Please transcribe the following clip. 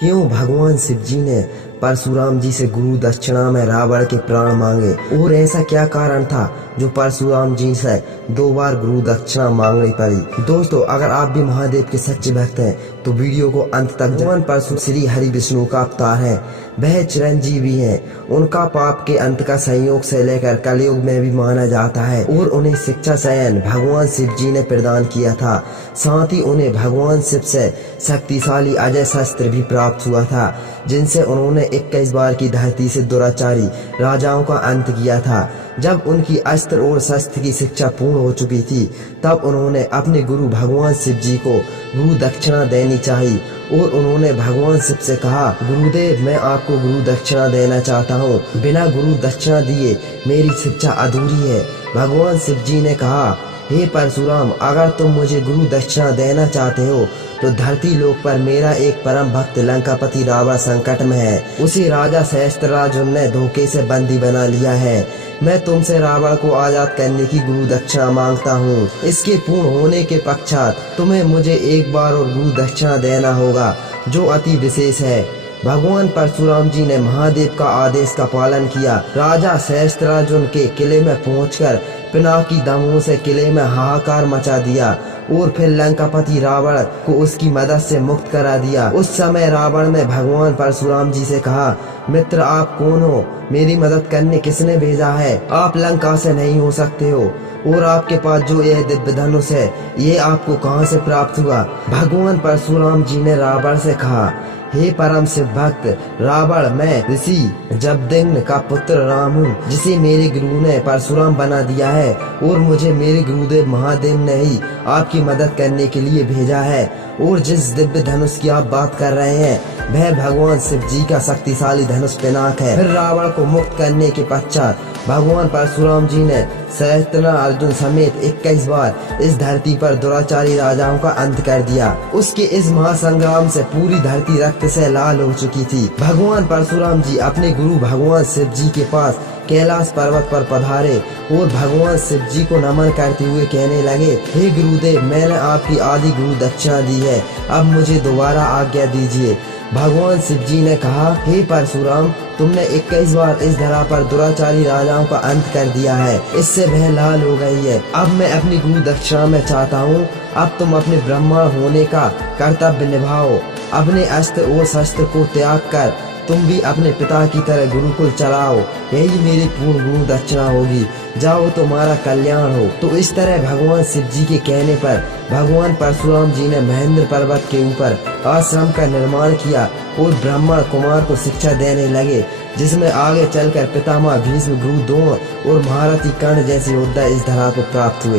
क्यों भगवान शिव जी ने परशुराम जी से गुरु दक्षिणा में रावण के प्राण मांगे और ऐसा क्या कारण था जो परशुराम जी से 2 बार गुरु दक्षिणा मांगनी पड़ी। दोस्तों, अगर आप भी महादेव के सच्चे भक्त हैं तो वीडियो को अंत तक। भगवान परशु श्री हरि विष्णु का अवतार है, वह चिरंजीवी हैं। उनका पाप के अंत का संयोग से लेकर कलयुग में भी माना जाता है और उन्हें शिक्षा चयन भगवान शिव जी ने प्रदान किया था। साथ ही उन्हें भगवान शिव से शक्तिशाली अजय शस्त्र भी प्राप्त हुआ था, जिनसे उन्होंने 21 बार की धरती से दुराचारी राजाओं का अंत किया था। जब उनकी अस्त्र और शस्त्र की शिक्षा पूर्ण हो चुकी थी, तब उन्होंने अपने गुरु भगवान शिव जी को गुरु दक्षिणा देनी चाहिए और उन्होंने भगवान शिव से कहा, गुरुदेव, मैं आपको गुरु दक्षिणा देना चाहता हूँ। बिना गुरु दक्षिणा दिए मेरी शिक्षा अधूरी है। भगवान शिव जी ने कहा, हे परशुराम, अगर तुम मुझे गुरु दक्षिणा देना चाहते हो तो धरती लोक पर मेरा एक परम भक्त लंकापति रावण संकट में है। उसी राजा सहस्त्रराज ने धोखे से बंदी बना लिया है। मैं तुमसे रावण को आजाद करने की गुरु दक्षिणा मांगता हूँ। इसके पूर्ण होने के पश्चात तुम्हें मुझे एक बार और गुरु दक्षिणा देना होगा, जो अति विशेष है। भगवान परशुराम जी ने महादेव का आदेश का पालन किया। राजा सहस्त्रार्जुन के किले में पहुंचकर पिनाकी दमों से किले में हाहाकार मचा दिया और फिर लंकापति रावण को उसकी मदद से मुक्त करा दिया। उस समय रावण ने भगवान परशुराम जी से कहा, मित्र, आप कौन हो? मेरी मदद करने किसने भेजा है? आप लंका से नहीं हो सकते हो और आपके पास जो यह दिव्य धनुष है, ये आपको कहां से प्राप्त हुआ? भगवान परशुराम जी ने रावण से कहा, हे परम शिव भक्त रावण, मैं ऋषि जमदग्नि का पुत्र राम हूँ, जिसे मेरे गुरु ने परशुराम बना दिया है और मुझे मेरे गुरुदेव महादेव ने ही आपकी मदद करने के लिए भेजा है। और जिस दिव्य धनुष की आप बात कर रहे हैं, वह भगवान शिव जी का शक्तिशाली धनुष पिनाक है। फिर रावण को मुक्त करने के पश्चात भगवान परशुराम जी ने सहस्त्रार्जुन समेत 21 बार इस धरती पर दुराचारी राजाओं का अंत कर दिया। उसके इस महासंग्राम से पूरी धरती रक्त से लाल हो चुकी थी। भगवान परशुराम जी अपने गुरु भगवान शिव जी के पास कैलाश पर्वत पर पधारे और भगवान शिव जी को नमन करते हुए कहने लगे, हे गुरुदेव, मैंने आपकी आदि गुरु दक्षिणा दी है, अब मुझे दोबारा आज्ञा दीजिए। भगवान शिव जी ने कहा, हे परशुराम, तुमने 21 बार इस धरा पर दुराचारी राजाओं का अंत कर दिया है, इससे वह लाल हो गई है। अब मैं अपनी गुरु दक्षिणा में चाहता हूँ, अब तुम अपने ब्राह्मण होने का कर्तव्य निभाओ। अपने अस्त्र और शस्त्र को त्याग कर तुम भी अपने पिता की तरह गुरुकुल चलाओ, यही मेरी पूर्ण गुरु दक्षिणा होगी। जाओ, तुम्हारा कल्याण हो। तो इस तरह भगवान शिव जी के कहने पर भगवान परशुराम जी ने महेंद्र पर्वत के ऊपर आश्रम का निर्माण किया और ब्राह्मण कुमार को शिक्षा देने लगे, जिसमें आगे चलकर पितामह भीष्म, गुरु द्रोण और महारथी कर्ण जैसे योद्धा इस धरा को प्राप्त हुए।